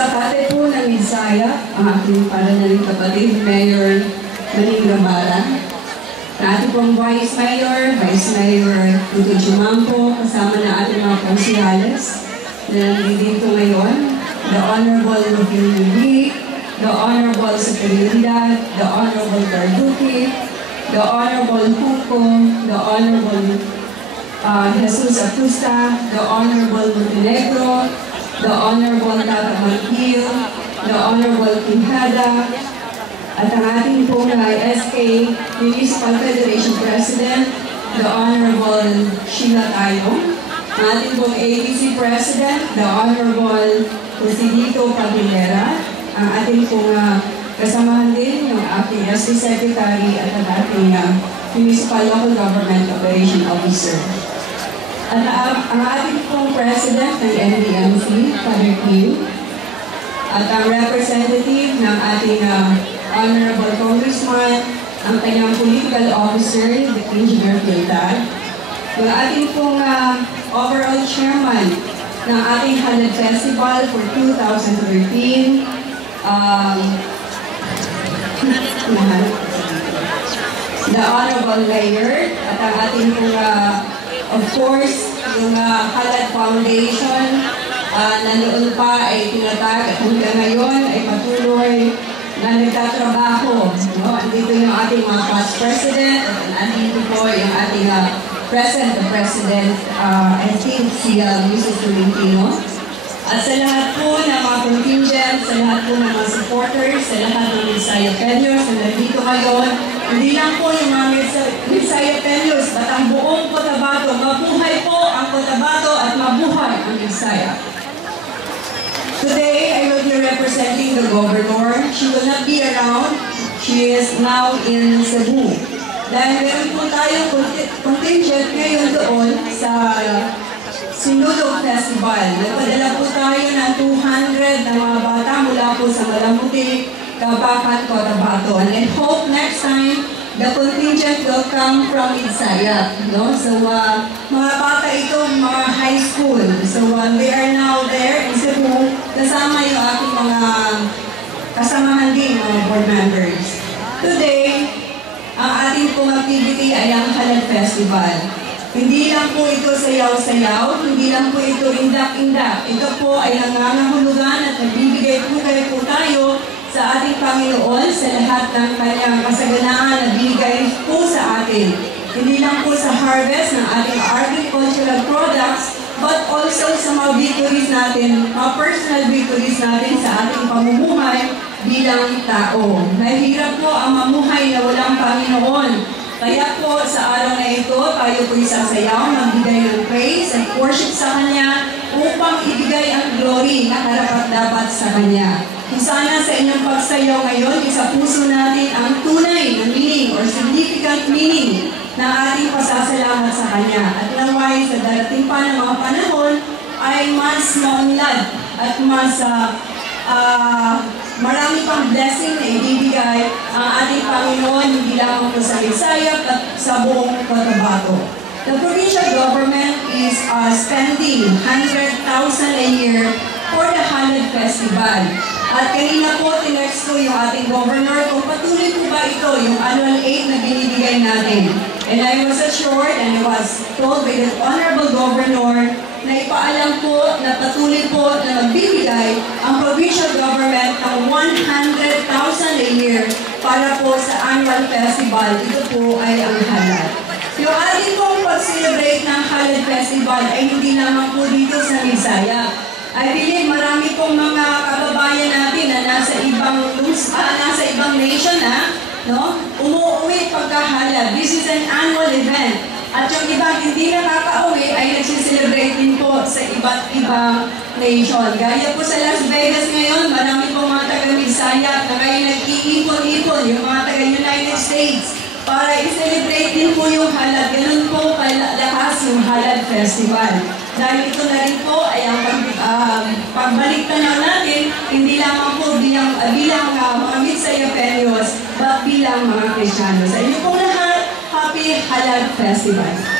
Sa pate po ng Misaya, ang aking pananaling kapatid, Mayor Maning Gambara, na ating pong Vice Mayor Tuto Chumampo, kasama na ating mga konsihales na nandito ngayon, the Honorable Rufino, the Honorable Superioridad, the Honorable Carduque, the Honorable Huco, the Honorable Jesus Acusta, the Honorable Montenegro, the Honorable Tata Marquil, the Honorable Quijada, at ang ating pong SK Municipal Federation President, the Honorable Sheila Tayo, ang ating pong ABC President, the Honorable Presidito Padillera, ang ating pong kasamahan din, yung ating SK Secretary at ang ating Municipal Local Government Operation Officer. At ang ating pong President ng NDMC, Father Q, at ang representative ng ating Honorable Congressman, ang kanyang political officer, the Engineer Piltag, yung ating pong overall chairman ng ating Halad Festival for 2013, the Honorable Mayor, at ang ating pong, of course, yung Halad Foundation, na noon pa ay tinatag at hanggang ngayon ay patuloy na nagtatrabaho. No? Andito yung ating mga past president, at andito po yung ating present president, I think si Mrs. Tolentino. At sa lahat po ng mga contingents, sa lahat po ng mga supporters, sa lahat ng Misaya Peños na nandito ngayon, hindi lang po yung mga Misaya Peños, but ang buong Cotabato. Mabuhay po ang Cotabato at mabuhay ang Misaya. Today, I will be representing the governor. She will not be around. She is now in Cebu. Dahil meron po tayong contingent ngayon doon sa Sinulog Festival. Nagpadala po tayo ng 200 na mga bata mula po sa Malamuti, Kabakan, Cotabato. And I hope next time, the contingent will come from Misaya. No? So, mga bata ito, mga high school. So, they are now there in Cebu. Kasama yung aking mga kasamahan din, mga board members. Today, ang ating pong activity ay ang Halad Festival. Hindi lang po ito sayaw-sayaw, hindi lang po ito indak-indak. Ito po ay nangangahulugan at nagbibigay po tayo sa ating Panginoon sa lahat ng kanyang kasaganaan na binigay po sa atin. Hindi lang po sa harvest ng ating agricultural products, but also sa mga victories natin, mga personal victories natin sa ating pamumuhay bilang tao. Mahirap po ang mamuhay na walang Panginoon. Kaya po sa araw na ito, tayo po isasayaw, magbigay ng praise and worship sa Kanya upang ibigay ang glory na karapat-dapat sa Kanya. Kung sana sa inyong pagsayaw ngayon, isa puso natin ang tunay na meaning or significant meaning ng ating pasasalamat sa Kanya. At naway sa darating pa ng mga panahon ay mas maunlad at mas marami pang blessing na ibibigay ang ating Panginoon, hindi lamang po sa Misaya at sa buong Cotabato. The provincial government is spending 100,000 a year for the Halad Festival. At kanina po, tinext ko yung ating governor kung patuloy po ba ito yung annual aid na binibigay natin. And I was assured and I was told by the Honorable Governor na ipaalam po na patuloy po na magbibigay ang provincial government ng 100,000 a year para po sa annual festival. Ito po ay ang Halad. Yung ating pong pag-celebrate ng Halad Festival ay hindi lamang po dito sa Misaya. I believe marami pong mga kababayan natin na nasa ibang nation no? Umuwi pagkahalad. This is an annual event. At yung ibang hindi nakaka-uwi ay nagsiselebrate din po sa iba't ibang nation. Gaya po sa Las Vegas ngayon, marami pong mga taga-Misaya na ngayon nag-iipon-ipon, yung mga taga-United States, para i-celebrate din po yung Halad. Ganun po kalakas yung Halad Festival. Dahil ito na rin po ay ang pagbalik tanaw natin, hindi lamang po bilang mga Misaya Peños, but bilang mga Kristiyano. Sa inyo pong lahat, Happy Halad Festival!